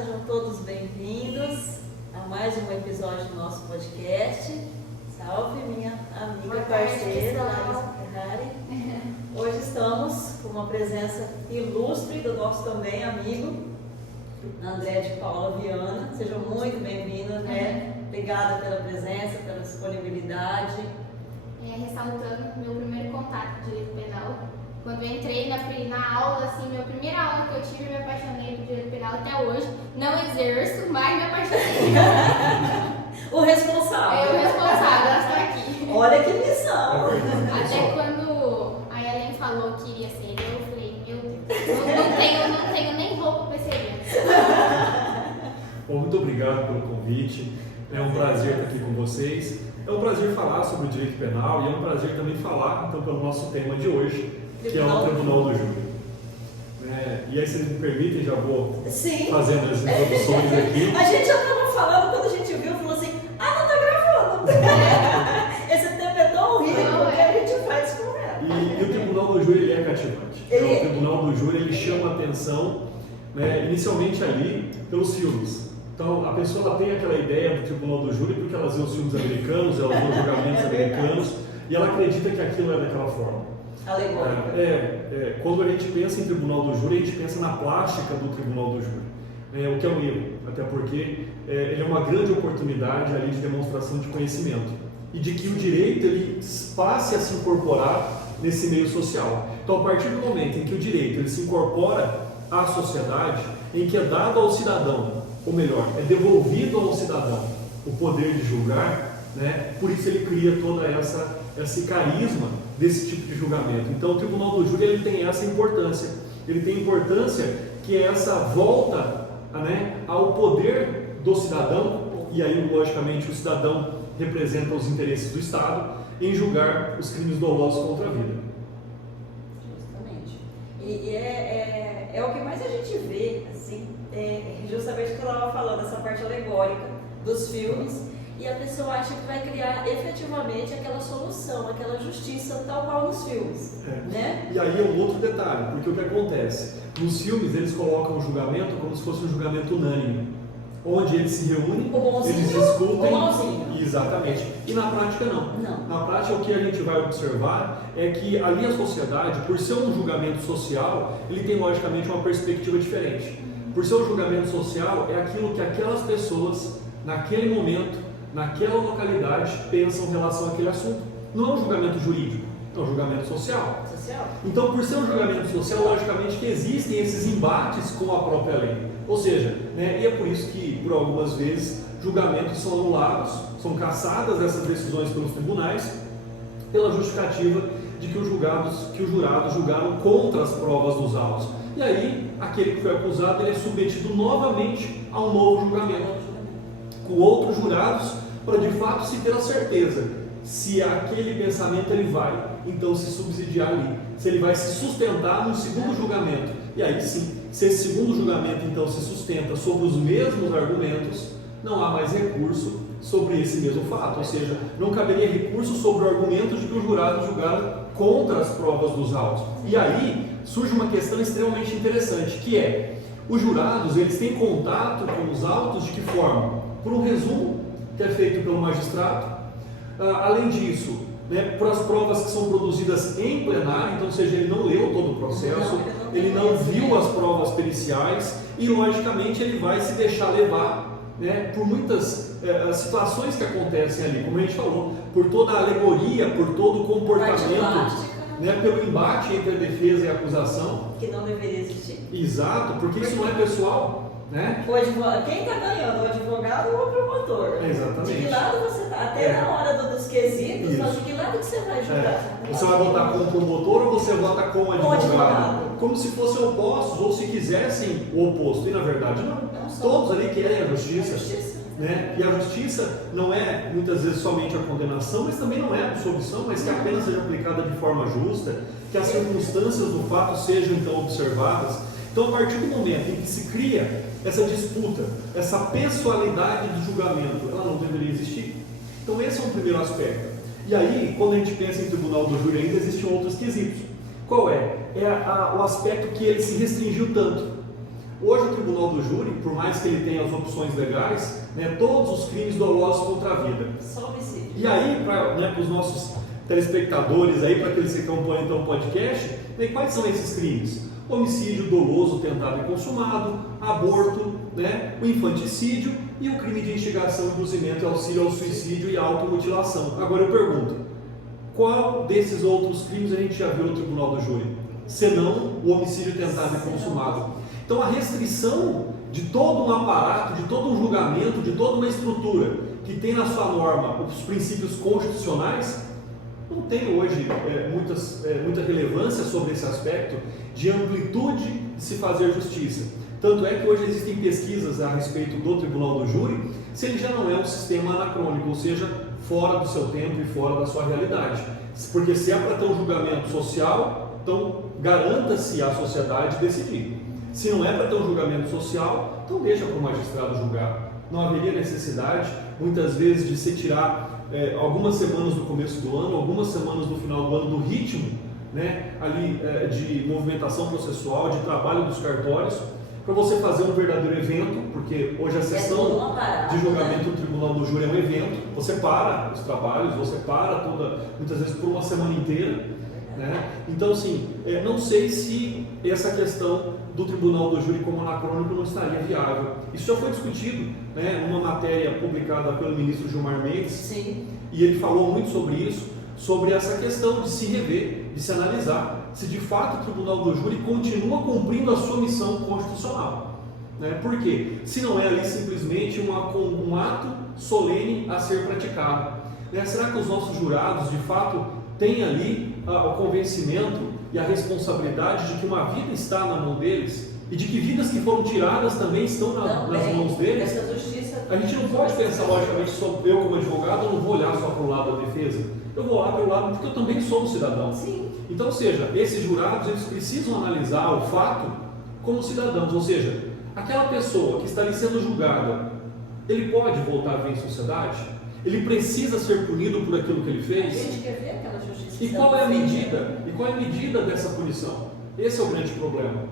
sejam todos bem-vindos a mais um episódio do nosso podcast. Salve, minha amiga parceira, Larissa Ferrari. Hoje estamos com uma presença ilustre do nosso também amigo, André de Paula Viana. Sejam muito bem-vindos, André. Obrigada pela presença, pela disponibilidade. Ressaltando meu primeiro contato com direito penal. Quando eu entrei na aula, assim, minha primeira aula que eu tive, eu me apaixonei por direito penal até hoje. Não exerço, mas me apaixonei. O responsável. O responsável, ela está aqui. Olha que missão. Até quando a Ellen falou que iria ser, eu falei, meu Deus, não tenho nem roupa para ser ele. Bom, muito obrigado pelo convite. É um prazer estar aqui com vocês. É um prazer falar sobre o direito penal e é um prazer também falar, então, pelo nosso tema de hoje, que é o Tribunal do Júri. E aí, se vocês me permitem, já vou fazendo as introduções aqui. A gente já estava falando, quando a gente viu, falou assim, não tá gravando. Esse tempo é tão horrível que a gente faz com ela. E o Tribunal do Júri ele é cativante. O Tribunal do Júri ele chama a atenção, inicialmente ali, pelos filmes. Então, a pessoa ela tem aquela ideia do Tribunal do Júri porque ela vê os filmes americanos, ela vê os julgamentos americanos e ela acredita que aquilo é daquela forma. Quando a gente pensa em Tribunal do Júri, a gente pensa na plástica do Tribunal do Júri, o que é um erro, até porque ele é uma grande oportunidade ali de demonstração de conhecimento e de que o direito ele passe a se incorporar nesse meio social. Então, a partir do momento em que o direito ele se incorpora à sociedade, em que é dado ao cidadão, ou melhor, é devolvido ao cidadão o poder de julgar, por isso ele cria toda esse carisma desse tipo de julgamento. Então o Tribunal do Júri ele tem essa importância, ele tem importância que é essa volta ao poder do cidadão, e aí logicamente o cidadão representa os interesses do Estado em julgar os crimes dolosos contra a vida. Justamente. E é o que mais a gente vê, assim, justamente quando eu estava falando dessa parte alegórica dos filmes, e a pessoa acha que vai criar efetivamente aquela solução, aquela justiça tal qual nos filmes. E aí é um outro detalhe, porque o que acontece? Nos filmes eles colocam o julgamento como se fosse um julgamento unânime, onde eles se reúnem, eles discutem. Exatamente. E na prática não. Na prática o que a gente vai observar é que ali a sociedade, por ser um julgamento social, ele tem logicamente uma perspectiva diferente. Por ser um julgamento social, é aquilo que aquelas pessoas, naquele momento, naquela localidade, pensam em relação àquele assunto. Não é um julgamento jurídico, é um julgamento social. Então, por ser um julgamento social, logicamente que existem esses embates com a própria lei. Ou seja, e é por isso que, por algumas vezes, julgamentos são anulados, são cassadas essas decisões pelos tribunais, pela justificativa de que os jurados julgaram contra as provas dos autos. E aí, aquele que foi acusado ele é submetido novamente a um novo julgamento, com outros jurados, para de fato se ter a certeza se aquele pensamento ele vai então se subsidiar ali, se ele vai se sustentar no segundo julgamento. E aí sim, se esse segundo julgamento então se sustenta sobre os mesmos argumentos, não há mais recurso sobre esse mesmo fato, ou seja, não caberia recurso sobre o argumento de que os jurados julgaram contra as provas dos autos. E aí surge uma questão extremamente interessante, que é, os jurados eles têm contato com os autos de que forma? Por um resumo que é feito pelo magistrado, além disso, por as provas que são produzidas em plenário, então, ou seja, ele não leu todo o processo, ele não viu as provas periciais e, logicamente, ele vai se deixar levar por muitas situações que acontecem ali, como a gente falou, por toda a alegoria, por todo o comportamento, pelo embate entre a defesa e a acusação. Que não deveria existir. Exato, porque isso não é pessoal. O advogado, quem está ganhando, o advogado ou o promotor? Exatamente. De que lado você está? Até na hora dos quesitos, mas de que lado que você vai julgar? Você vai votar com o promotor ou você vota com o advogado? Como se fossem opostos, ou se quisessem o oposto. E na verdade não. Todos ali querem a justiça. E a justiça não é muitas vezes somente a condenação, mas também não é a absolvição, mas que apenas seja aplicada de forma justa, que as circunstâncias do fato sejam então observadas. Então, a partir do momento em que se cria essa disputa, essa pessoalidade do julgamento, ela não deveria existir. Então, esse é um primeiro aspecto. E aí, quando a gente pensa em Tribunal do Júri, ainda existem outros quesitos. Qual é? O aspecto que ele se restringiu tanto. Hoje o tribunal do júri, por mais que ele tenha as opções legais, né, todos os crimes dolosos contra a vida. Só homicídio. E aí, para os nossos telespectadores, aí, para aqueles que acompanham então o podcast, né, quais são esses crimes? Homicídio doloso, tentado e consumado, aborto, né, o infanticídio e o crime de instigação, induzimento e auxílio ao suicídio e automutilação. Agora eu pergunto, qual desses outros crimes a gente já viu no tribunal do júri? Senão o homicídio tentado e consumado. Então a restrição de todo um aparato, de todo um julgamento, de toda uma estrutura que tem na sua norma os princípios constitucionais, não tem hoje muita relevância sobre esse aspecto de amplitude de se fazer justiça. Tanto é que hoje existem pesquisas a respeito do tribunal do júri, se ele já não é um sistema anacrônico, ou seja, fora do seu tempo e fora da sua realidade. Porque se é para ter um julgamento social, então garanta-se à sociedade decidir. Se não é para ter um julgamento social, então deixa para o magistrado julgar. Não haveria necessidade, muitas vezes, de se tirar algumas semanas do começo do ano, algumas semanas no final do ano, do ritmo, né, ali de movimentação processual, de trabalho dos cartórios, para você fazer um verdadeiro evento, porque hoje a sessão de julgamento do tribunal do júri é um evento, você para os trabalhos, você para muitas vezes por uma semana inteira, né? Então, assim, não sei se essa questão do tribunal do júri como anacrônico não estaria viável. Isso já foi discutido, né, numa matéria publicada pelo ministro Gilmar Mendes. Sim. E ele falou muito sobre isso, sobre essa questão de se rever, de se analisar se de fato o tribunal do júri continua cumprindo a sua missão constitucional. Né? Por quê? Se não é ali simplesmente um ato solene a ser praticado. Né? Será que os nossos jurados de fato têm ali o convencimento e a responsabilidade de que uma vida está na mão deles e de que vidas que foram tiradas também estão nas mãos deles? Essa justiça... A gente não pode pensar, logicamente, eu como advogado não vou olhar só para o lado da defesa, eu vou olhar para o lado porque eu também sou um cidadão. Sim. Então, ou seja, esses jurados eles precisam analisar o fato como cidadãos, ou seja, aquela pessoa que está ali sendo julgada, ele pode voltar a ver em sociedade? Ele precisa ser punido por aquilo que ele fez? A gente quer ver aquela justiça. E qual é a medida? E qual é a medida dessa punição? Esse é o grande problema.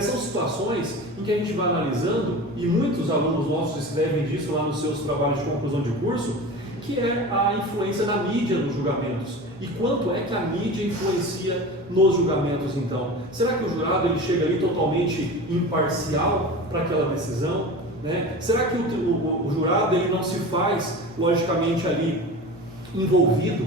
São situações em que a gente vai analisando, e muitos alunos nossos escrevem disso lá nos seus trabalhos de conclusão de curso, que é a influência da mídia nos julgamentos. E quanto é que a mídia influencia nos julgamentos, então? Será que o jurado ele chega ali totalmente imparcial para aquela decisão? Né? Será que o jurado ele não se faz, logicamente, ali envolvido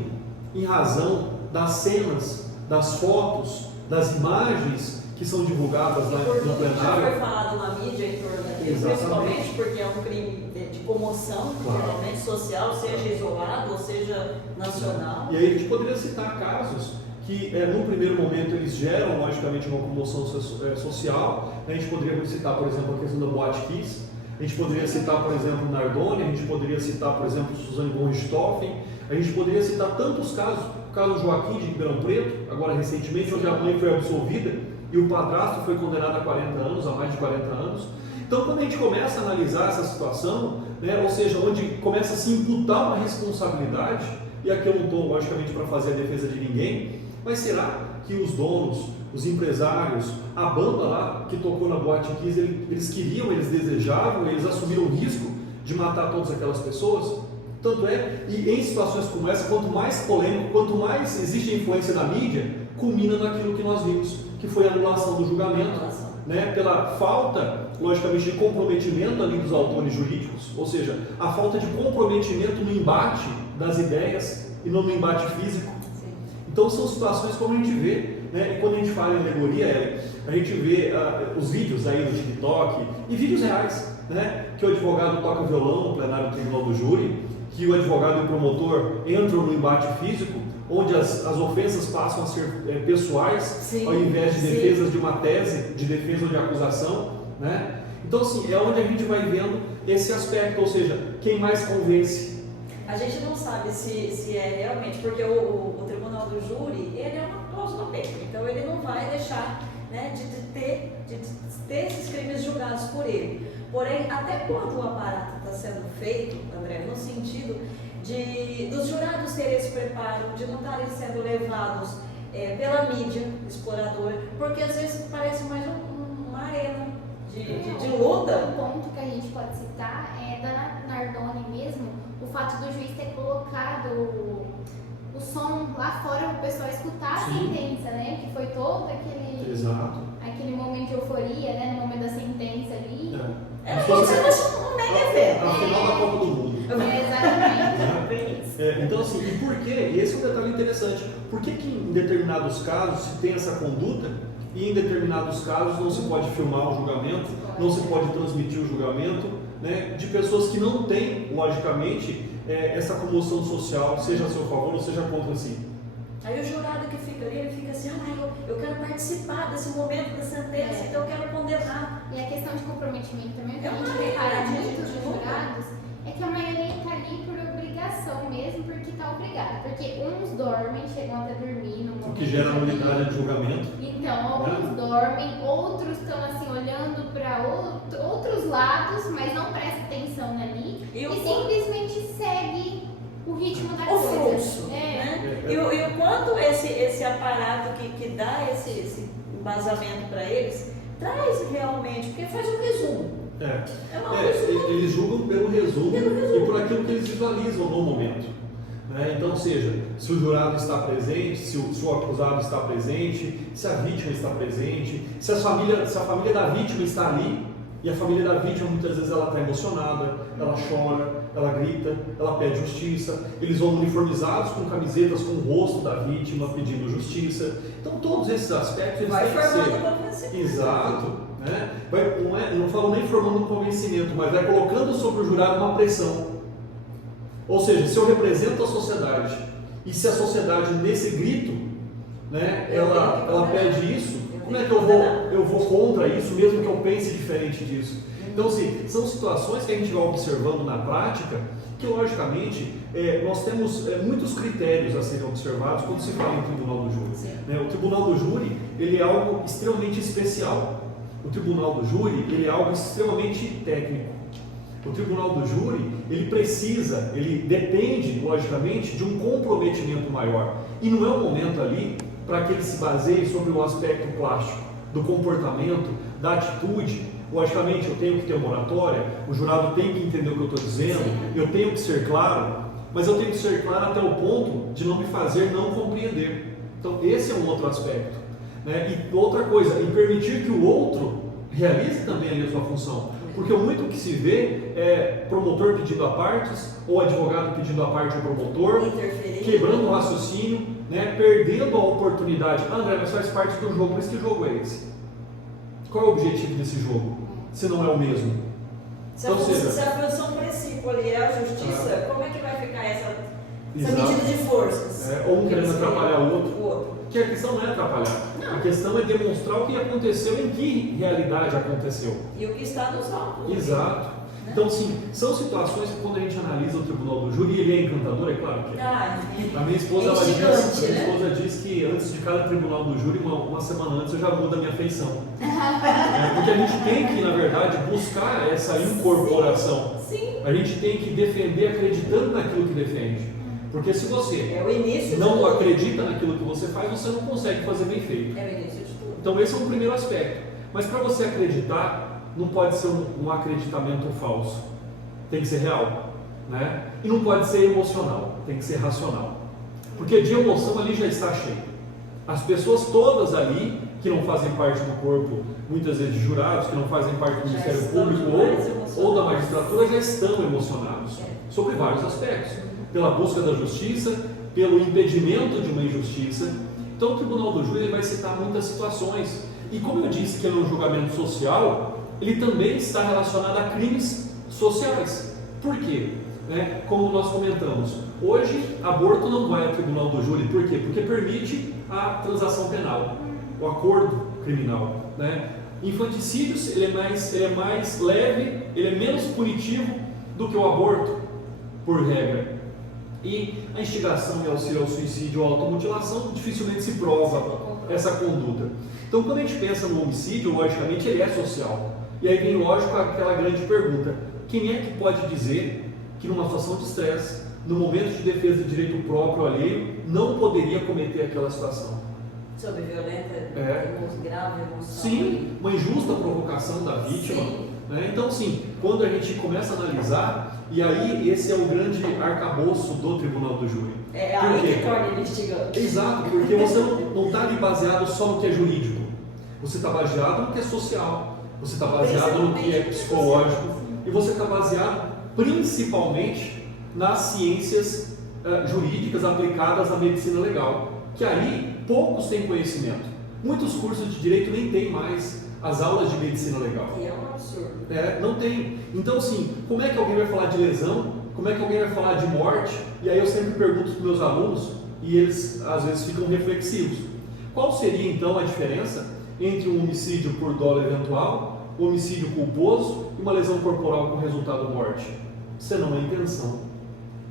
em razão das cenas, das fotos, das imagens que são divulgadas lá no plenário? Já foi falado na mídia em torno daquilo, principalmente porque é um crime de comoção, geralmente social, seja isolado ou seja nacional. E aí a gente poderia citar casos que, num primeiro momento, eles geram, logicamente, uma comoção social. A gente poderia citar, por exemplo, a questão da Boate Kiss. A gente poderia citar, por exemplo, Nardoni. A gente poderia citar, por exemplo, Suzane von Richthofen. A gente poderia citar tantos casos. O caso Joaquim de Ribeirão Preto, agora recentemente, onde a mãe foi absolvida e o padrasto foi condenado a 40 anos, a mais de 40 anos. Então, quando a gente começa a analisar essa situação, né, ou seja, onde começa a se imputar uma responsabilidade, e aqui eu não estou, logicamente, para fazer a defesa de ninguém, mas será que os donos, os empresários, a banda lá que tocou na Boate Kiss, eles queriam, eles desejavam, eles assumiram o risco de matar todas aquelas pessoas? Tanto é, e em situações como essa, quanto mais polêmico, quanto mais existe a influência da mídia, culmina naquilo que nós vimos, que foi a anulação do julgamento, né, pela falta, logicamente, de comprometimento ali dos autores jurídicos, ou seja, a falta de comprometimento no embate das ideias e não no embate físico. Sim. Então são situações como a gente vê, né, e quando a gente fala em alegoria, a gente vê os vídeos aí no TikTok, e vídeos reais, né, que o advogado toca violão no plenário do tribunal do júri, que o advogado e o promotor entram no embate físico, onde as ofensas passam a ser pessoais, sim, ao invés de defesas, sim, de uma tese, de defesa ou de acusação, né? Então, assim, é onde a gente vai vendo esse aspecto, ou seja, quem mais convence. A gente não sabe se é realmente, porque o tribunal do júri, ele é uma cláusula técnica, então ele não vai deixar, né, de ter esses crimes julgados por ele. Porém, até quando o aparato está sendo feito, André, no sentido dos jurados terem esse preparo, de não estarem sendo levados pela mídia exploradora, porque às vezes parece mais uma arena de muda. Um ponto que a gente pode citar é da Nardone mesmo, o fato do juiz ter colocado o som lá fora para o pessoal escutar a sentença, né? Que foi todo aquele momento de euforia, né? No momento da sentença ali. É como se fosse um mega evento. A final da Copa do Mundo. Exatamente. Então assim, e por quê? E esse é um detalhe interessante. Por que em determinados casos se tem essa conduta e em determinados casos não se pode filmar o julgamento, não se pode transmitir o julgamento, né, de pessoas que não têm, logicamente, essa comoção social, seja a seu favor ou seja contra si? Aí o jurado que fica ali, ele fica assim, eu quero participar desse momento da sentença, então eu quero condenar. E a questão de comprometimento também, que É a gente uma repara realidade, muito gente, nos jurados, é que a maioria está ali por obrigação mesmo, porque está obrigada. Porque uns dormem, chegam até dormir no momento. O que gera nulidade de julgamento. Então, alguns dormem, outros estão assim olhando para outros lados, mas não prestam atenção ali e simplesmente segue o ritmo da coisa. O fluxo, né? E o quanto esse aparato que dá esse embasamento para eles traz realmente, porque faz um resumo. Eles julgam pelo resumo e por aquilo que eles visualizam no momento. Né? Então, seja, se o jurado está presente, se o acusado está presente, se a vítima está presente, se a família da vítima está ali, e a família da vítima muitas vezes ela está emocionada, ela chora, ela grita, ela pede justiça, eles vão uniformizados com camisetas com o rosto da vítima pedindo justiça. Então todos esses aspectos eles têm que ser. Exato. Né? Não falo nem formando um convencimento, mas vai colocando sobre o jurado uma pressão. Ou seja, se eu represento a sociedade e se a sociedade nesse grito, né, ela pede isso, como é que eu vou contra isso, mesmo que eu pense diferente disso? Então, assim, são situações que a gente vai observando na prática que, logicamente, nós temos muitos critérios a serem observados quando se fala em tribunal do júri. Né? O tribunal do júri ele é algo extremamente especial. O tribunal do júri ele é algo extremamente técnico. O tribunal do júri ele depende, logicamente, de um comprometimento maior. E não é um momento ali para que ele se baseie sobre o aspecto plástico, do comportamento, da atitude. Logicamente, eu tenho que ter uma oratória, o jurado tem que entender o que eu estou dizendo, eu tenho que ser claro, mas eu tenho que ser claro até o ponto de não me fazer não compreender. Então, esse é um outro aspecto. Né? E outra coisa, e permitir que o outro realize também ali a sua função. Porque muito que se vê é promotor pedindo a partes, ou advogado pedindo a parte ao promotor, quebrando o raciocínio, né? Perdendo a oportunidade. André, mas faz parte do jogo, mas que jogo é esse? Qual é o objetivo desse jogo, se não é o mesmo? Se a função princípio ali é a justiça, como é que vai ficar essa medida de forças? Ou um querendo atrapalhar o outro. Que a questão não é atrapalhar, a questão é demonstrar o que aconteceu, em que realidade aconteceu. E o que está nos autos. Exato. Então, sim, são situações que quando a gente analisa o tribunal do júri, ele é encantador, é claro que é. A minha esposa, diz que antes de cada tribunal do júri, uma semana antes, eu já mudo a minha feição. Porque a gente tem que, na verdade, buscar essa incorporação. Sim. A gente tem que defender acreditando naquilo que defende. Porque se você não acredita naquilo que você faz, você não consegue fazer bem feito. É o início de tudo. Então esse é um primeiro aspecto. Mas para você acreditar, não pode ser um acreditamento falso. Tem que ser real. Né? E não pode ser emocional, tem que ser racional. Porque de emoção ali já está cheio. As pessoas todas ali, que não fazem parte do corpo, muitas vezes de jurados, que não fazem parte do Ministério Público ou da magistratura, já estão emocionados. Sobre vários aspectos. Pela busca da justiça, pelo impedimento de uma injustiça. Então o tribunal do júri vai citar muitas situações. E como eu disse que ele é um julgamento social, ele também está relacionado a crimes sociais. Por quê? Como nós comentamos, hoje aborto não vai ao tribunal do júri. Por quê? Porque permite a transação penal, o acordo criminal. Infanticídios ele é mais leve, ele é menos punitivo do que o aborto, por regra. E a instigação e auxílio ao suicídio ou automutilação dificilmente se prova essa conduta. Então, quando a gente pensa no homicídio, logicamente ele é social. E aí vem, lógico, aquela grande pergunta: quem é que pode dizer que numa situação de estresse, no momento de defesa de direito próprio alheio, não poderia cometer aquela situação? Sobre violência grave, emoção. Sim, uma injusta provocação da vítima. Né? Então, sim, quando a gente começa a analisar, e aí esse é o grande arcabouço do tribunal do júri. É aí que torna investigante. Exato, porque você não está ali baseado só no que é jurídico, você está baseado no que é social, você está baseado no que é psicológico, e você está baseado principalmente nas ciências jurídicas aplicadas à medicina legal, que aí poucos têm conhecimento. Muitos cursos de direito nem têm mais as aulas de medicina legal. E é um absurdo. Não tem. Então, sim, como é que alguém vai falar de lesão? Como é que alguém vai falar de morte? E aí eu sempre pergunto para os meus alunos, e eles às vezes ficam reflexivos. Qual seria então a diferença entre um homicídio por dolo eventual, um homicídio culposo e uma lesão corporal com resultado morte? Senão a intenção.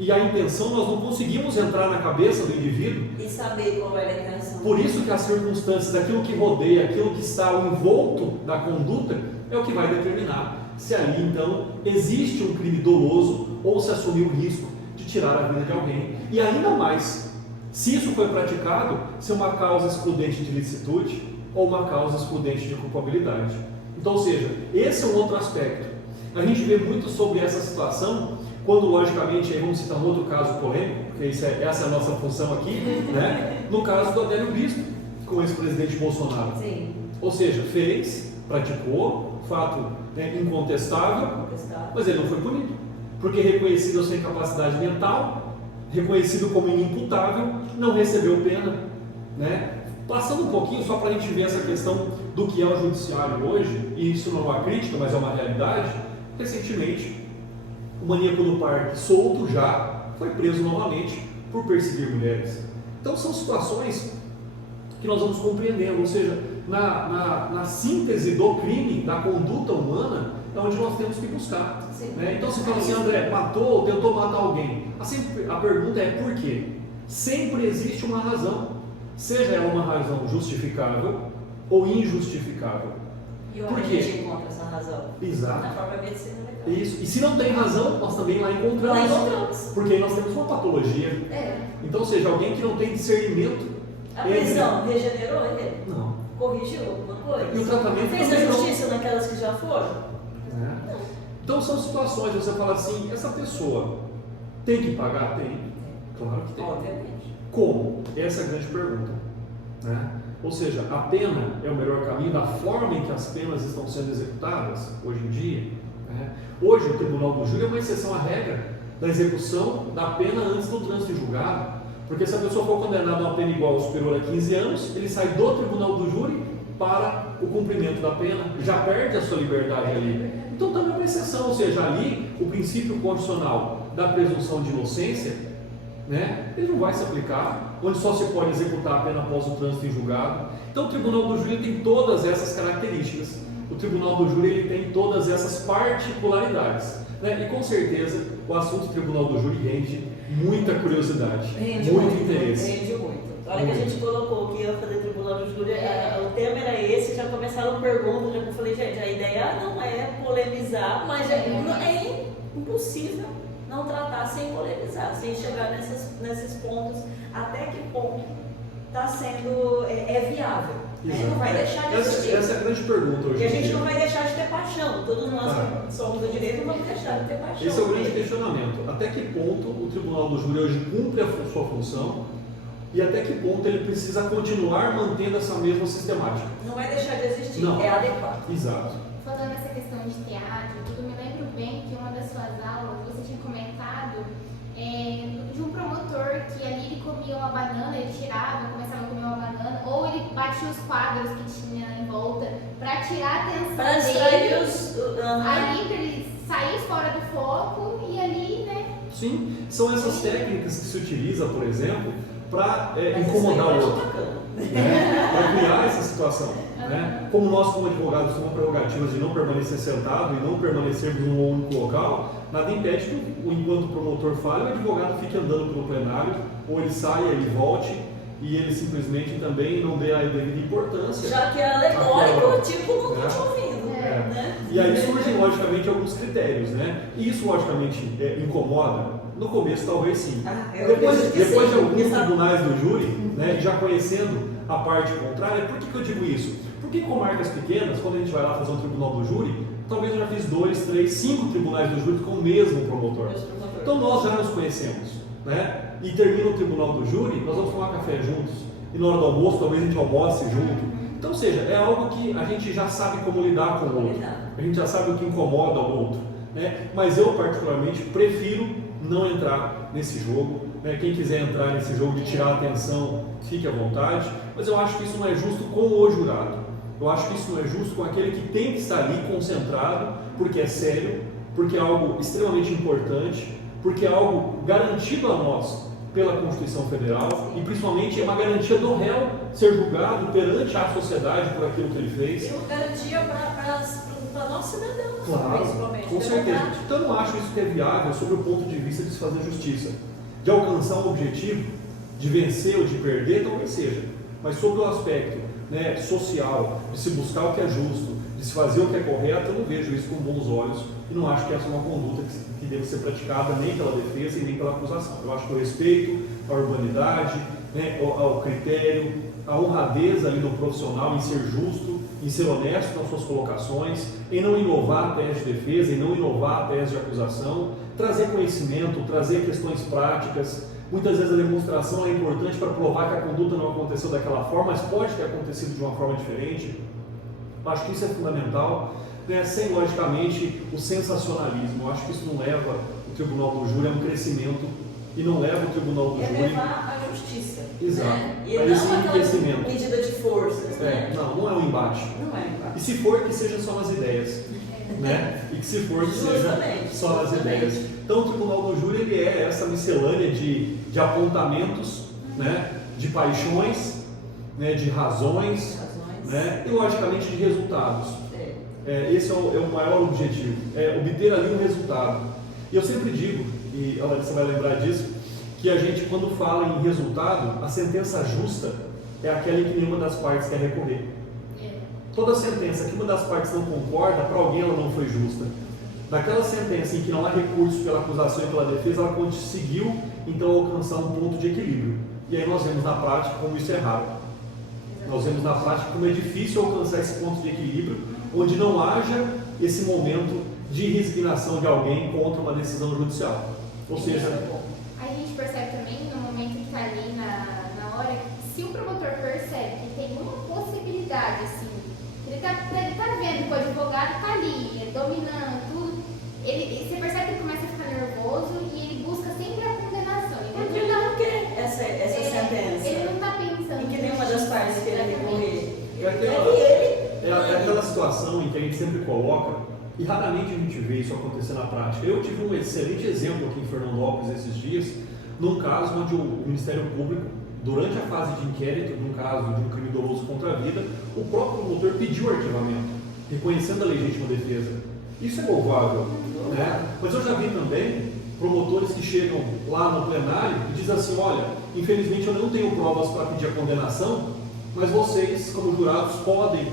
E a intenção nós não conseguimos entrar na cabeça do indivíduo. E saber qual é a intenção. Por isso que as circunstâncias, aquilo que rodeia, aquilo que está ao envolto da conduta, é o que vai determinar se ali então existe um crime doloso ou se assumiu o risco de tirar a vida de alguém. E ainda mais, se isso foi praticado, se é uma causa excludente de licitude ou uma causa excludente de culpabilidade. Então, ou seja, esse é um outro aspecto. A gente vê muito sobre essa situação quando, logicamente, aí vamos citar um outro caso polêmico, porque essa é a nossa função aqui, né? No caso do Adélio Bispo, com o ex-presidente Bolsonaro. Sim. Ou seja, praticou, fato incontestável, mas ele não foi punido, porque reconhecido a sua incapacidade mental, reconhecido como inimputável, não recebeu pena, né? Passando um pouquinho, só para a gente ver essa questão do que é o judiciário hoje, e isso não é uma crítica, mas é uma realidade. Recentemente, o maníaco do parque, solto já, foi preso novamente por perseguir mulheres. Então são situações que nós vamos compreendendo, ou seja, na síntese do crime, da conduta humana, é onde nós temos que buscar. Né? Então se fala assim, André, matou, tentou matar alguém. A pergunta é por quê? Sempre existe uma razão, seja ela uma razão justificável ou injustificável. E onde a gente encontra essa razão? Exato. Na própria medicina legal. Isso. E se não tem razão, nós também lá encontramos. Porque aí nós temos uma patologia. Então, ou seja, alguém que não tem discernimento. A prisão regenerou ele? Não. Corrigiu alguma coisa? E o tratamento fez a justiça naquelas que já foram? Não. Então são situações, você fala assim, essa pessoa tem que pagar? Tem. Claro que tem. Obviamente. Como? Essa é a grande pergunta. Né? Ou seja, a pena é o melhor caminho da forma em que as penas estão sendo executadas hoje em dia. Né? Hoje o Tribunal do Júri é uma exceção à regra da execução da pena antes do trânsito em julgado. Porque se a pessoa for condenada a uma pena igual ou superior a 15 anos, ele sai do Tribunal do Júri para o cumprimento da pena, já perde a sua liberdade ali. Então também é uma exceção, ou seja, ali o princípio constitucional da presunção de inocência, né, ele não vai se aplicar, onde só se pode executar a pena após o trânsito em julgado. Então o Tribunal do Júri tem todas essas características, o Tribunal do Júri ele tem todas essas particularidades, né? E com certeza o assunto Tribunal do Júri rende muita curiosidade, muito interesse. Rende muito. A hora que a gente colocou que ia fazer Tribunal do Júri, o tema era esse, já começaram perguntas, já falei, gente, a ideia não é polemizar, mas é impossível não tratar sem polemizar, sem chegar nesses pontos, até que ponto está sendo viável. Né? Não vai deixar de existir. Essa é a grande pergunta hoje. E a gente não vai deixar de ter paixão. Todos nós que somos do direito não vamos deixar de ter paixão. Esse é o grande questionamento. Até que ponto o Tribunal do Júri hoje cumpre a sua função e até que ponto ele precisa continuar mantendo essa mesma sistemática? Não vai deixar de existir, não. É adequado. Exato. Falando nessa questão de teatro, tudo, me lembro bem que uma das suas aulas você tinha comentado de um promotor que ali ele comia uma banana, ele tirava, começava a comer uma banana, ou ele batia os quadros que tinha em volta para tirar a atenção dele, ali para ele sair fora do foco e ali, né? Sim, são essas técnicas que se utiliza, por exemplo, para incomodar o outro, para criar essa situação. Né? Como nós, como advogados, temos prerrogativas de não permanecer sentado e não permanecermos em um único local, nada impede que, enquanto o promotor fale, o advogado fique andando pelo plenário, ou ele saia, ele volte, e ele simplesmente também não dê a devida importância. Já que é alegórico, tipo, não estou te ouvindo. Né? E aí surgem, logicamente, alguns critérios. Né? E isso, logicamente, incomoda. No começo, talvez sim. Depois de alguns tribunais do júri, né, já conhecendo a parte contrária, por que eu digo isso? Porque em comarcas pequenas, quando a gente vai lá fazer um tribunal do júri, talvez eu já fiz 2, 3, 5 tribunais do júri com o mesmo promotor. Então nós já nos conhecemos, né? E termina o tribunal do júri, nós vamos tomar café juntos. E na hora do almoço, talvez a gente almoce junto. Então, ou seja, é algo que a gente já sabe como lidar com o outro. A gente já sabe o que incomoda o outro. Né? Mas eu, particularmente, prefiro não entrar nesse jogo. Né? Quem quiser entrar nesse jogo de tirar a atenção, fique à vontade. Mas eu acho que isso não é justo com o jurado. Eu acho que isso não é justo com aquele que tem que estar ali concentrado, porque é sério, porque é algo extremamente importante, porque é algo garantido a nós pela Constituição Federal e principalmente é uma garantia do réu ser julgado perante a sociedade por aquilo que ele fez. E uma garantia para nós cidadãos, claro, principalmente. Com certeza. Então eu não acho isso que é viável sob o ponto de vista de se fazer justiça. De alcançar um objetivo, de vencer ou de perder, talvez seja. Mas sobre o aspecto, né, social, de se buscar o que é justo, de se fazer o que é correto, eu não vejo isso com bons olhos e não acho que essa é uma conduta que deve ser praticada nem pela defesa e nem pela acusação. Eu acho que o respeito à urbanidade, né, ao critério, a honradez ali do profissional em ser justo, em ser honesto nas suas colocações, em não inovar a tese de defesa, em não inovar a tese de acusação, trazer conhecimento, trazer questões práticas. Muitas vezes a demonstração é importante para provar que a conduta não aconteceu daquela forma, mas pode ter acontecido de uma forma diferente. Acho que isso é fundamental, né? Sem, logicamente, o sensacionalismo. Acho que isso não leva o tribunal do júri a um crescimento e não leva o tribunal do júri... É levar a justiça. Exato. Né? E a não aquela medida de forças. Né? Não é um embate. Não é um embate. E se for, que seja só nas ideias. Né? E que se for, que seja só nas ideias. Então o tribunal do júri ele é essa miscelânea de apontamentos, né? De paixões, né? De razões, né? E logicamente de resultados. Esse é o maior objetivo, obter ali um resultado. E eu sempre digo, e a Larissa vai lembrar disso, que a gente quando fala em resultado, a sentença justa é aquela em que nenhuma das partes quer recorrer. Toda sentença que uma das partes não concorda, para alguém ela não foi justa. Naquela sentença em que não há recurso pela acusação e pela defesa, ela conseguiu então alcançar um ponto de equilíbrio. E aí nós vemos na prática como isso é raro. Nós vemos na prática como é difícil alcançar esse ponto de equilíbrio, onde não haja esse momento de resignação de alguém contra uma decisão judicial. Ou seja, a gente percebe também no momento que está ali na hora, se o promotor percebe que tem uma possibilidade, assim, ele tá vendo que o advogado está ali, dominando tudo, você percebe que ele começa a ficar nervoso e ele busca sempre a condenação. Porque ele não quer essa sentença. Ele não está pensando em que nenhuma das partes queira recorrer. É aquela situação em que a gente sempre coloca, e raramente a gente vê isso acontecer na prática. Eu tive um excelente exemplo aqui em Fernandópolis esses dias, num caso onde o Ministério Público, durante a fase de inquérito, num caso de um crime doloso contra a vida, o próprio promotor pediu arquivamento, reconhecendo a legítima defesa. Isso é louvável, né? Mas eu já vi também promotores que chegam lá no plenário e dizem assim: olha, infelizmente eu não tenho provas para pedir a condenação, mas vocês, como jurados, podem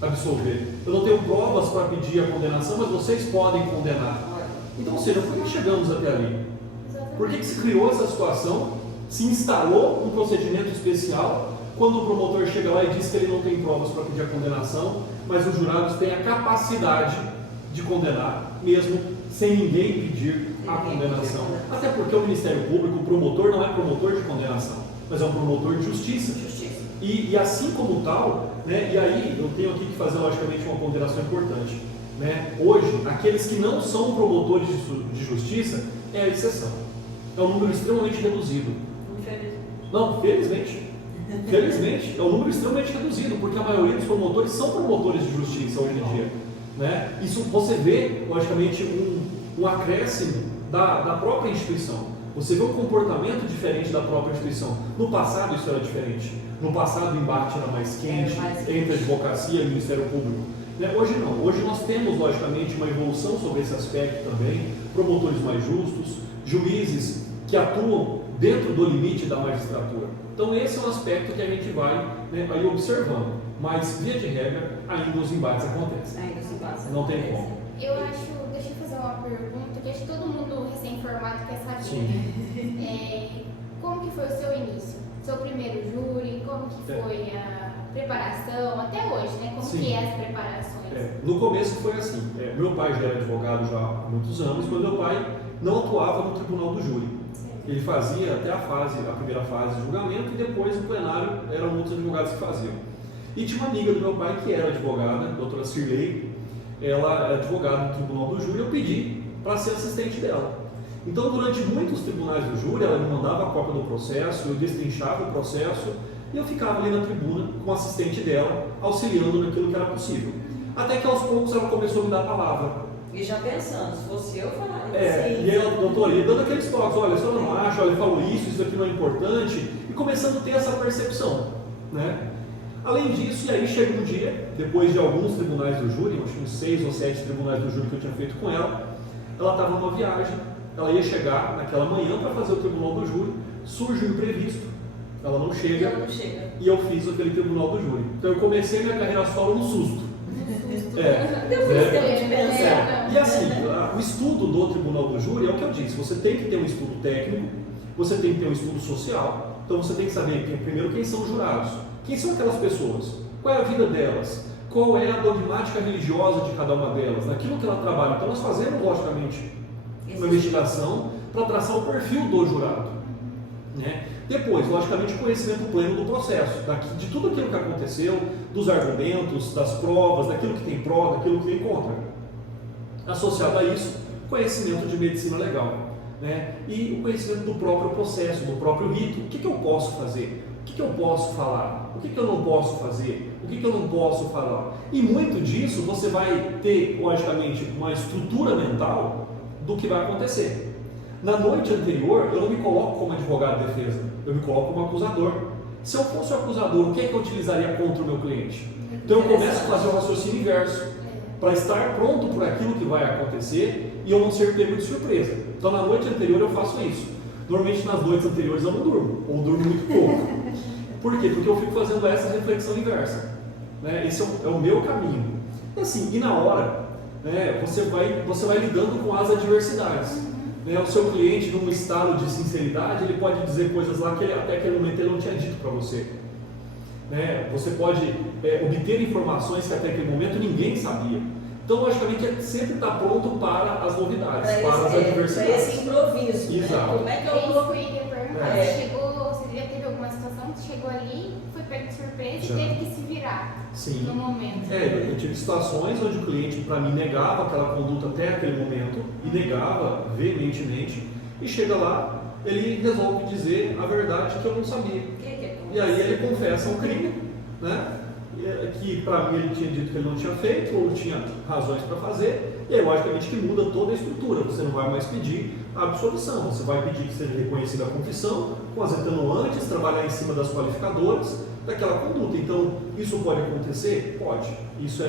absolver. Eu não tenho provas para pedir a condenação, mas vocês podem condenar. Então, ou seja, por que chegamos até ali? Por que se criou essa situação? Se instalou um procedimento especial quando o promotor chega lá e diz que ele não tem provas para pedir a condenação, mas os jurados têm a capacidade de condenar, mesmo sem ninguém pedir a condenação. Até porque o Ministério Público, o promotor, não é promotor de condenação, mas é um promotor de justiça. E assim como tal, né, e aí eu tenho aqui que fazer logicamente uma ponderação importante. Né? Hoje, aqueles que não são promotores de justiça é a exceção. É um número extremamente reduzido. Não, felizmente. Felizmente, é um número extremamente reduzido, porque a maioria dos promotores são promotores de justiça hoje em dia. Né? Isso você vê, logicamente, um acréscimo da própria instituição. Você vê um comportamento diferente da própria instituição. No passado isso era diferente. No passado o embate era mais quente entre a advocacia e o Ministério Público. Né? Hoje não. Hoje nós temos, logicamente, uma evolução sobre esse aspecto também. Promotores mais justos, juízes que atuam dentro do limite da magistratura. Então esse é um aspecto que a gente vai, né, aí observando. Mas, via de regra, ainda os embates acontecem. Ainda os embates não tem como. Eu acho, deixa eu fazer uma pergunta que acho que todo mundo recém-formado quer saber. Sim. Como que foi o seu início? Seu primeiro júri? Como que foi a preparação, até hoje, né? Como Sim. que é as preparações? No começo foi assim, meu pai já era advogado já há muitos anos, mas meu pai não atuava no tribunal do júri. Ele fazia até a primeira fase de julgamento, e depois o plenário eram outros advogados que faziam. E tinha uma amiga do meu pai que era advogada, a doutora Cirlei, ela era advogada no tribunal do júri, eu pedi para ser assistente dela. Então, durante muitos tribunais do júri, ela me mandava a cópia do processo, eu destrinchava o processo, e eu ficava ali na tribuna com o assistente dela, auxiliando naquilo que era possível. Até que aos poucos ela começou a me dar a palavra. E já pensando, se fosse eu, falaria E ela, doutora, ia dando aqueles toques, olha, a senhora não acha, olha, ele falou isso aqui não é importante, e começando a ter essa percepção, né? Além disso, e aí chega um dia, depois de alguns tribunais do júri, acho que uns 6 ou 7 tribunais do júri que eu tinha feito com ela estava numa viagem, ela ia chegar naquela manhã para fazer o tribunal do júri, surge um imprevisto, ela não chega, e eu fiz aquele tribunal do júri. Então eu comecei minha carreira solo no susto. E assim, o estudo do tribunal do júri é o que eu disse, você tem que ter um estudo técnico, você tem que ter um estudo social, então você tem que saber primeiro quem são os jurados, quem são aquelas pessoas, qual é a vida delas, qual é a dogmática religiosa de cada uma delas, naquilo que ela trabalha. Então nós fazemos, logicamente, uma investigação para traçar o perfil do jurado, né? Depois, logicamente, o conhecimento pleno do processo, de tudo aquilo que aconteceu, dos argumentos, das provas, daquilo que tem prova, daquilo que tem contra. Associado a isso, conhecimento de medicina legal, né? E o conhecimento do próprio processo, do próprio rito. O que eu posso fazer? O que eu posso falar? O que eu não posso fazer? O que eu não posso falar? E muito disso você vai ter, logicamente, uma estrutura mental do que vai acontecer. Na noite anterior, eu não me coloco como advogado de defesa, eu me coloco como acusador. Se eu fosse o acusador, o que é que eu utilizaria contra o meu cliente? Então eu começo a fazer o raciocínio inverso, para estar pronto por aquilo que vai acontecer e eu não ser pego de surpresa. Então na noite anterior eu faço isso. Normalmente nas noites anteriores eu não durmo, ou durmo muito pouco. Por quê? Porque eu fico fazendo essa reflexão inversa, né? Esse é o meu caminho. E assim, e na hora, né, você vai lidando com as adversidades. O seu cliente, num estado de sinceridade, ele pode dizer coisas lá que até aquele momento ele não tinha dito para você. Você pode obter informações que até aquele momento ninguém sabia. Então, logicamente, é sempre estar pronto para as novidades, para as adversidades. Para esse improviso. Exato. Como é que eu vou... Você já teve alguma situação que chegou ali, foi pego de surpresa e teve que se virar no momento? Eu tive situações onde o cliente, para mim, negava aquela conduta até aquele momento, e negava veementemente, e chega lá, ele resolve dizer a verdade que eu não sabia. E aí ele confessa um crime, né? Que para mim ele tinha dito que ele não tinha feito, ou tinha razões para fazer, e aí logicamente que muda toda a estrutura. Você não vai mais pedir a absolvição, você vai pedir que seja reconhecida a confissão, com as atenuantes, trabalhar em cima das qualificadoras daquela conduta. Então, isso pode acontecer? Pode. Isso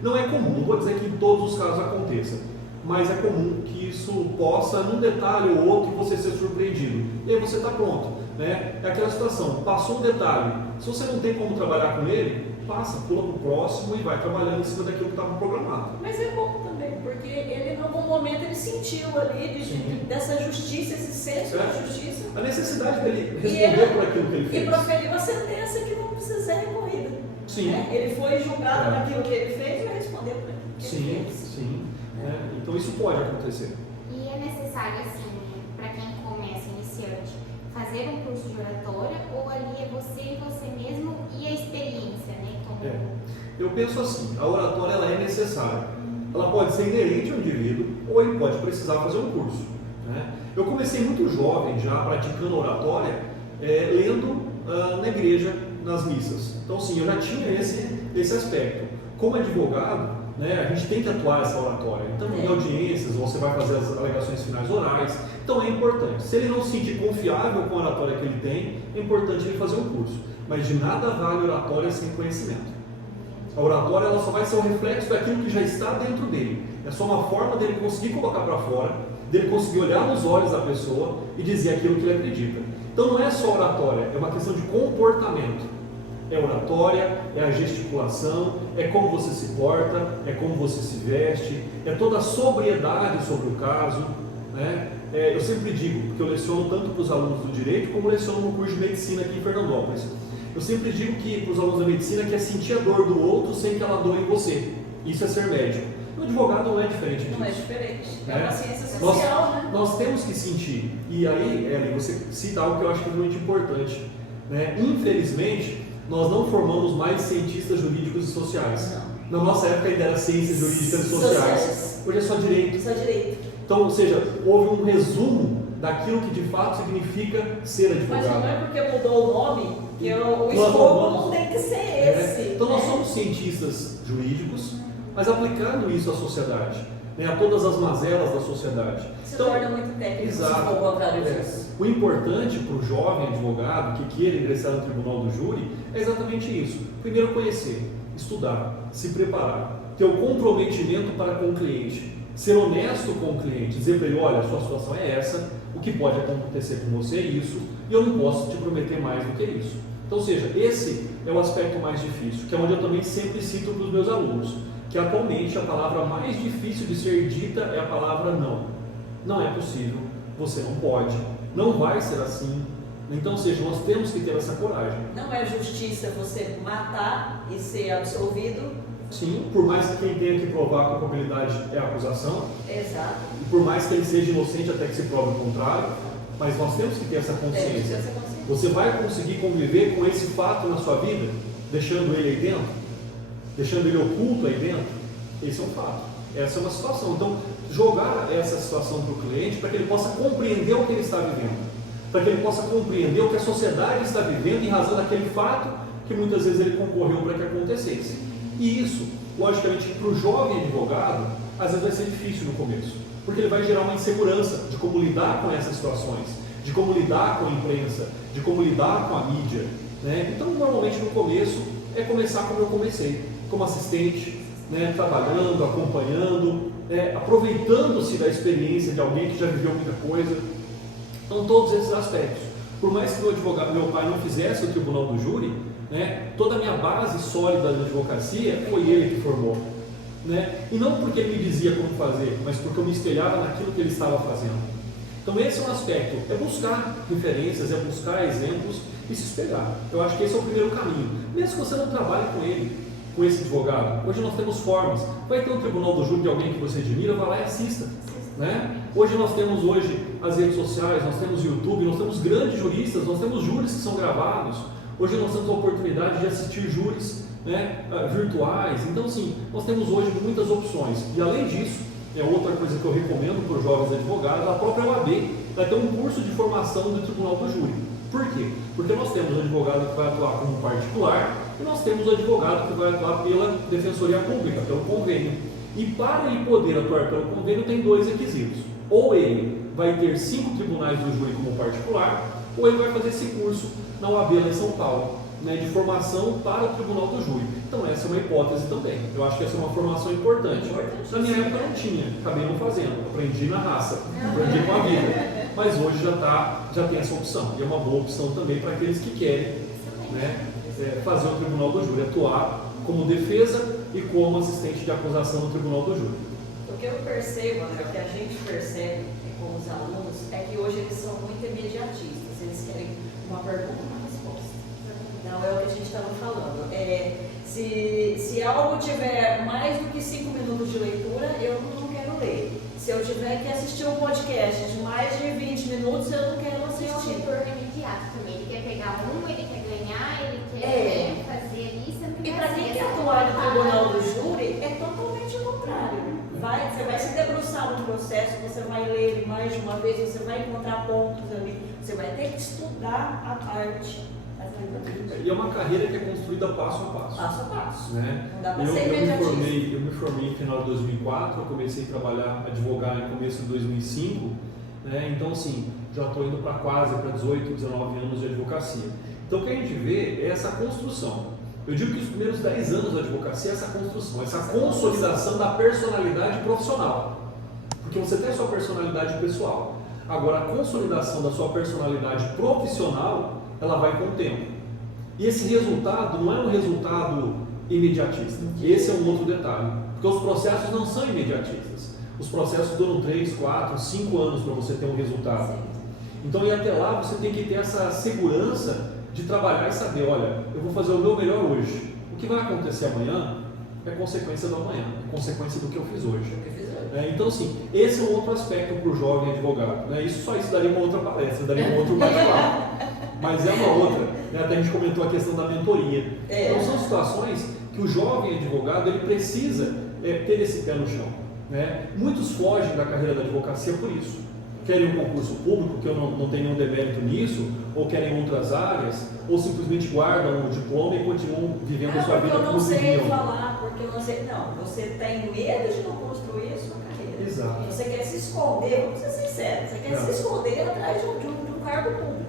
não é comum, não vou dizer que em todos os casos aconteça, mas é comum que isso possa, num detalhe ou outro, você ser surpreendido. E aí você está pronto, né? É aquela situação, passou um detalhe, se você não tem como trabalhar com ele, passa, pula para o próximo e vai trabalhando em cima daquilo que estava programado. Mas é bom também, porque ele em algum momento ele sentiu ali dessa justiça, esse senso de justiça. A necessidade dele responder por aquilo que ele fez. E proferiu a sentença que não precisa ser recorrida. Sim. Ele foi julgado naquilo que ele fez e vai responder por aquilo que ele fez. Sim. Então isso pode acontecer. E é necessário, assim, para quem começa, iniciante, fazer um curso de oratória, ou ali é você mesmo e a experiência, né? Eu penso assim, a oratória ela é necessária. Ela pode ser inerente ao indivíduo, ou ele pode precisar fazer um curso, né? Eu comecei muito jovem já praticando oratória, lendo na igreja, nas missas. Então sim, eu já tinha esse aspecto. Como advogado, né, a gente tem que atuar essa oratória. Então, em audiências, você vai fazer as alegações finais orais. Então, é importante. Se ele não se sentir confiável com a oratória que ele tem, é importante ele fazer um curso. Mas de nada vale oratória sem conhecimento. A oratória ela só vai ser um reflexo daquilo que já está dentro dele. É só uma forma dele conseguir colocar para fora, dele conseguir olhar nos olhos da pessoa e dizer aquilo que ele acredita. Então, não é só oratória, é uma questão de comportamento. É oratória, é a gesticulação, é como você se porta, é como você se veste, é toda a sobriedade sobre o caso, né? Eu sempre digo, porque eu leciono tanto para os alunos do direito, como leciono no curso de medicina aqui em Fernandópolis. Eu sempre digo que para os alunos da medicina que é sentir a dor do outro sem que ela doa em você. Isso é ser médico. O advogado não é diferente disso. Não é diferente. É Né? uma ciência social, né? Nós temos que sentir. E aí, Ellen, você cita algo que eu acho que é muito importante. Né? Infelizmente, nós não formamos mais cientistas jurídicos e sociais. Não. Na nossa época ainda era ciências jurídicas e sociais. Hoje é só direito. Só direito. Então, ou seja, houve um resumo daquilo que de fato significa ser Mas advogado. não é porque mudou o nome que o Nós escopo não não tem que ser esse. Então nós né? somos cientistas jurídicos, mas aplicando isso à sociedade, né, a todas as mazelas da sociedade. Se Então, torna muito técnico se exato. for o contrário disso. O importante para o jovem advogado que queira ingressar no tribunal do júri é exatamente isso. Primeiro conhecer, estudar, se preparar, ter o comprometimento para com o cliente, ser honesto com o cliente, dizer para ele, olha, a sua situação é essa, o que pode acontecer com você é isso, e eu não posso te prometer mais do que isso. Então, ou seja, esse é o aspecto mais difícil, que é onde eu também sempre cito para os meus alunos, que atualmente a palavra mais difícil de ser dita é a palavra não. Não é possível, você não pode, não vai ser assim. Então, ou seja, nós temos que ter essa coragem. Não é justiça você matar e ser absolvido. Sim, por mais que quem tenha que provar a culpabilidade é a acusação, Exato. e por mais que ele seja inocente até que se prove o contrário, mas nós temos que ter essa consciência. Essa consciência. Você vai conseguir conviver com esse fato na sua vida, deixando ele aí dentro, deixando ele oculto aí dentro? Esse é um fato. Essa é uma situação. Então, jogar essa situação para o cliente para que ele possa compreender o que ele está vivendo, para que ele possa compreender o que a sociedade está vivendo em razão daquele fato que muitas vezes ele concorreu para que acontecesse. E isso, logicamente, para o jovem advogado, às vezes vai ser difícil no começo, porque ele vai gerar uma insegurança de como lidar com essas situações, de como lidar com a imprensa, de como lidar com a mídia. Né? Então, normalmente no começo, é começar como eu comecei, como assistente, né? Trabalhando, acompanhando, aproveitando-se da experiência de alguém que já viveu muita coisa. Então, todos esses aspectos. Por mais que meu pai não fizesse o tribunal do júri, né, toda a minha base sólida da advocacia foi ele que formou. Né? E não porque ele me dizia como fazer, mas porque eu me espelhava naquilo que ele estava fazendo. Então esse é um aspecto, é buscar referências, é buscar exemplos e se espelhar. Eu acho que esse é o primeiro caminho. Mesmo que você não trabalhe com ele, com esse advogado, hoje nós temos formas. Vai ter um tribunal do júri de alguém que você admira, vai lá e assista. Né? Hoje nós temos as redes sociais, nós temos YouTube, nós temos grandes juristas, nós temos júris que são gravados. Hoje nós temos a oportunidade de assistir júris, né, virtuais. Então, assim, nós temos hoje muitas opções. E além disso, outra coisa que eu recomendo para os jovens advogados, a própria OAB vai ter um curso de formação do Tribunal do Júri. Por quê? Porque nós temos o advogado que vai atuar como particular e nós temos o advogado que vai atuar pela Defensoria Pública, pelo convênio. E para ele poder atuar pelo convênio tem dois requisitos. Ou ele vai ter 5 tribunais do júri como particular, ou ele vai fazer esse curso na OAB lá em São Paulo, né, de formação para o Tribunal do Júri. Então essa é uma hipótese também. Eu acho que essa é uma formação importante. Na minha época não tinha, acabei não fazendo. Aprendi na raça, aprendi com a vida. Mas hoje já tem essa opção. E é uma boa opção também para aqueles que querem, né, fazer o Tribunal do Júri, atuar como defesa e como assistente de acusação no Tribunal do Júri. O que eu percebo, André, o que a gente percebe com os alunos é que hoje eles são muito imediatistas. Eles querem uma pergunta, uma resposta. Não é o que a gente estava falando. Se algo tiver mais do que 5 minutos de leitura, eu não quero ler. Se eu tiver que assistir um podcast de mais de 20 minutos, eu não quero assistir. É um retorno imediato também. Ele quer pegar ele quer ganhar, ele quer fazer isso. E para quem quer atuar no Tribunal do Júri, é totalmente o contrário. Você vai se debruçar no processo, você vai ler ele mais de uma vez, você vai encontrar pontos ali, você vai ter que estudar a parte. E é uma carreira que é construída passo a passo. Passo a passo. Né? Não dá para ser imediatista. Eu me formei no final de 2004, eu comecei a trabalhar, advogar no começo de 2005, né? Então assim, já estou indo para 18, 19 anos de advocacia. Então o que a gente vê é essa construção. Eu digo que os primeiros 10 anos da advocacia é essa construção, essa consolidação da personalidade profissional. Porque você tem a sua personalidade pessoal. Agora, a consolidação da sua personalidade profissional, ela vai com o tempo. E esse resultado não é um resultado imediatista. Esse é um outro detalhe. Porque os processos não são imediatistas. Os processos duram 3, 4, 5 anos para você ter um resultado. Então, e até lá, você tem que ter essa segurança de trabalhar e saber, olha, eu vou fazer o meu melhor hoje. O que vai acontecer amanhã é consequência do amanhã, é consequência do que eu fiz hoje. Então, assim, esse é um outro aspecto para o jovem advogado. Né? Isso daria uma outra palestra, daria um outro bate-papo. Mas é uma outra. Né? Até a gente comentou a questão da mentoria. Então, são situações que o jovem advogado ele precisa ter esse pé no chão. Né? Muitos fogem da carreira da advocacia por isso. Querem um concurso público, que eu não tenho nenhum demérito nisso, ou querem outras áreas, ou simplesmente guardam o diploma e continuam vivendo a sua vida como civil. civil. Eu não sei falar, porque eu não sei. Não, você tem medo de não construir a sua carreira. Exato. Você quer se esconder, vamos ser sinceros, você quer se esconder atrás de um cargo público.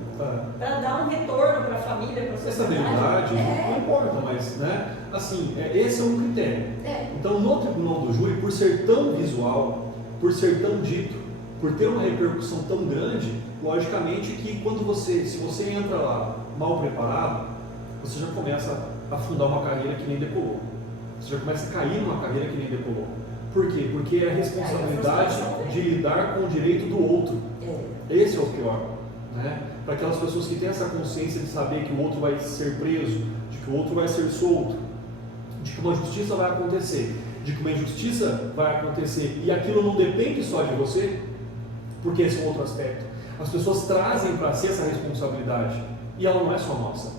Para dar um retorno para a família, para a sociedade. Estabilidade, não importa, mas, né? Assim, esse é um critério. Então, no Tribunal do Júri, por ser tão visual, por ser tão dito, por ter uma repercussão tão grande, logicamente que se você entra lá mal preparado, você já começa a fundar uma carreira que nem decolou. Você já começa a cair numa carreira que nem decolou. Por quê? Porque é a responsabilidade de lidar com o direito do outro. Esse é o pior. Né? Para aquelas pessoas que têm essa consciência de saber que o outro vai ser preso, de que o outro vai ser solto, de que uma justiça vai acontecer, de que uma injustiça vai acontecer e aquilo não depende só de você, porque esse é um outro aspecto. As pessoas trazem para si essa responsabilidade e ela não é só nossa.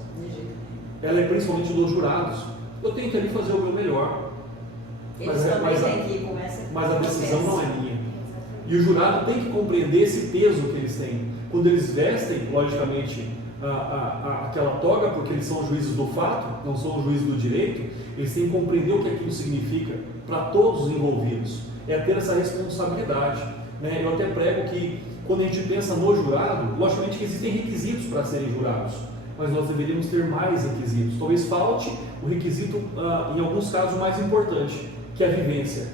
Ela é principalmente dos jurados. Eu tenho que ali fazer o meu melhor. Mas a decisão não é minha. E o jurado tem que compreender esse peso que eles têm. Quando eles vestem, logicamente, aquela toga, porque eles são juízes do fato, não são juízes do direito, eles têm que compreender o que aquilo significa para todos os envolvidos. É ter essa responsabilidade. Né? Eu até prego que, quando a gente pensa no jurado, logicamente que existem requisitos para serem jurados, mas nós deveríamos ter mais requisitos. Talvez falte o requisito, em alguns casos, mais importante, que é a vivência,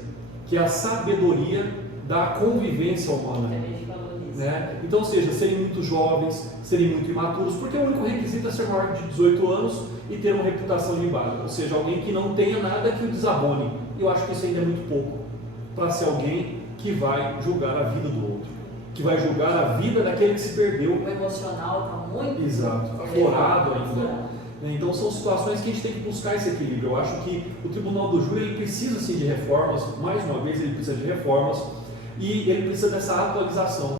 que é a sabedoria da convivência humana. Né? Então, ou seja, serem muito jovens, serem muito imaturos, porque o único requisito é ser maior de 18 anos e ter uma reputação ilibada, ou seja, alguém que não tenha nada que o desabone. Eu acho que isso ainda é muito pouco para ser alguém que vai julgar a vida do outro, que vai julgar a vida daquele que se perdeu. O emocional está muito aflorado ainda. Então são situações que a gente tem que buscar esse equilíbrio. Eu acho que o Tribunal do Júri ele precisa sim de reformas, mais uma vez ele precisa de reformas e ele precisa dessa atualização.